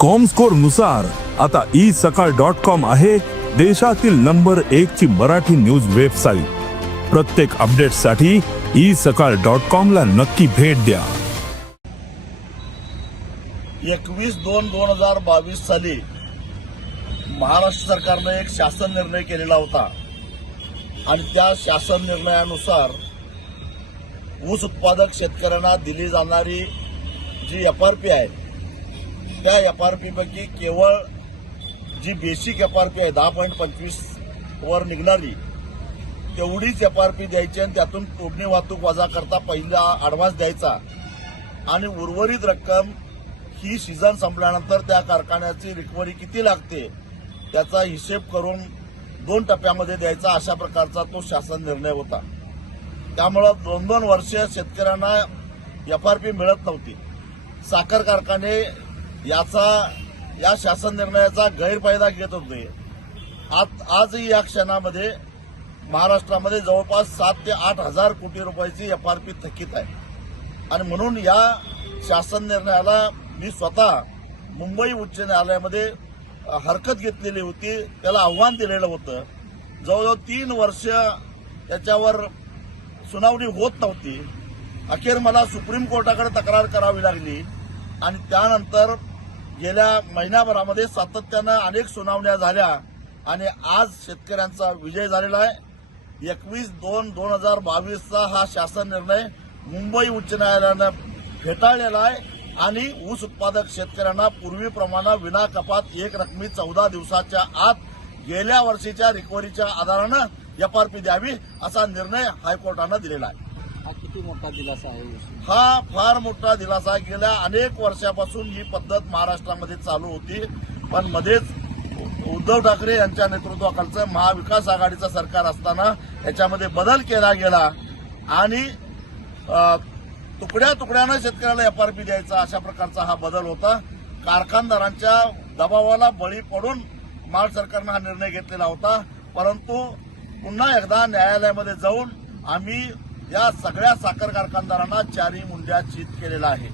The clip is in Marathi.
कॉमस्कोरनुसार आता ई सकाळ डॉट कॉम आहे देशातील नंबर एक ची मराठी न्यूज वेबसाईट प्रत्येक अपडेटसाठी ई सकाळ डॉट कॉम ला नक्की भेट द्या. एकवीस दोन दोन हजार बावीस साली महाराष्ट्र सरकारनं एक शासन निर्णय केलेला होता. आणि त्या शासन निर्णयानुसार ऊस उत्पादक शेतकऱ्यांना दिली जाणारी जी एफ आर पी आहे त्या एफ आर पीपैकी केवळ जी बेसिक एफ आर पी आहे दहा पॉईंट पंचवीस वर निघणारी तेवढीच एफ आर पी द्यायची आणि त्यातून तोडणी वाहतूक वजा करता पहिला ॲडव्हान्स द्यायचा. आणि उर्वरित रक्कम ही सीझन संपल्यानंतर त्या कारखान्याची रिकव्हरी किती लागते त्याचा हिशेब करून दोन टप्प्यामध्ये द्यायचा अशा प्रकारचा तो शासन निर्णय होता. त्यामुळं दोन दोन वर्ष शेतकऱ्यांना एफ आर पी मिळत नव्हती. साखर कारखाने याचा या शासन निर्णयाचा गैरफायदा घेत होते. आज आजही या क्षणामध्ये महाराष्ट्रामध्ये जवळपास सात ते आठ हजार कोटी रुपयाची एफ आर पी थकीत आहे. आणि म्हणून या शासन निर्णयाला मी स्वतः मुंबई उच्च न्यायालयामध्ये हरकत घेतलेली होती. त्याला आव्हान दिलेलं होतं. जवळजवळ तीन वर्ष त्याच्यावर सुनावणी होत नव्हती. अखेर मला सुप्रीम कोर्टाकडे तक्रार करावी लागली. आणि त्यानंतर गेल्या महिन्याभरामध्ये सातत्यानं अनेक सुनावण्या झाल्या आणि आज शेतकऱ्यांचा विजय झालेला आहे. एकवीस दोन दोन हजार बावीसचा हा शासन निर्णय मुंबई उच्च न्यायालयानं फेटाळलेला आहे आणि ऊस उत्पादक शेतकऱ्यांना पूर्वीप्रमाणे विना कपात एक रकमी चौदा दिवसाच्या आत गेल्या वर्षीच्या रिकव्हरीच्या आधारानं एफ आर पी द्यावी असा निर्णय हायकोर्टानं दिलेला आहे. हा किती मोठा दिलासा आहे हा फार मोठा दिलासा गेल्या अनेक वर्षापासून ही पद्धत महाराष्ट्रामध्ये चालू होती. पण मध्येच उद्धव ठाकरे यांच्या नेतृत्वाखालचं महाविकास आघाडीचं सरकार असताना याच्यामध्ये बदल केला गेला. आणि तुकड्या तुकड्यानं शेतकऱ्याला एफ आर पी द्यायचा अशा प्रकारचा हा बदल होता. कारखानदारांच्या दबावाला बळी पडून महाराष्ट्र सरकारनं हा निर्णय घेतलेला होता. परंतु पुन्हा एकदा न्यायालयामध्ये जाऊन आम्ही या सगळ्या साखर कारखानदारांना चारी मुंड्या चित केलेला आहे.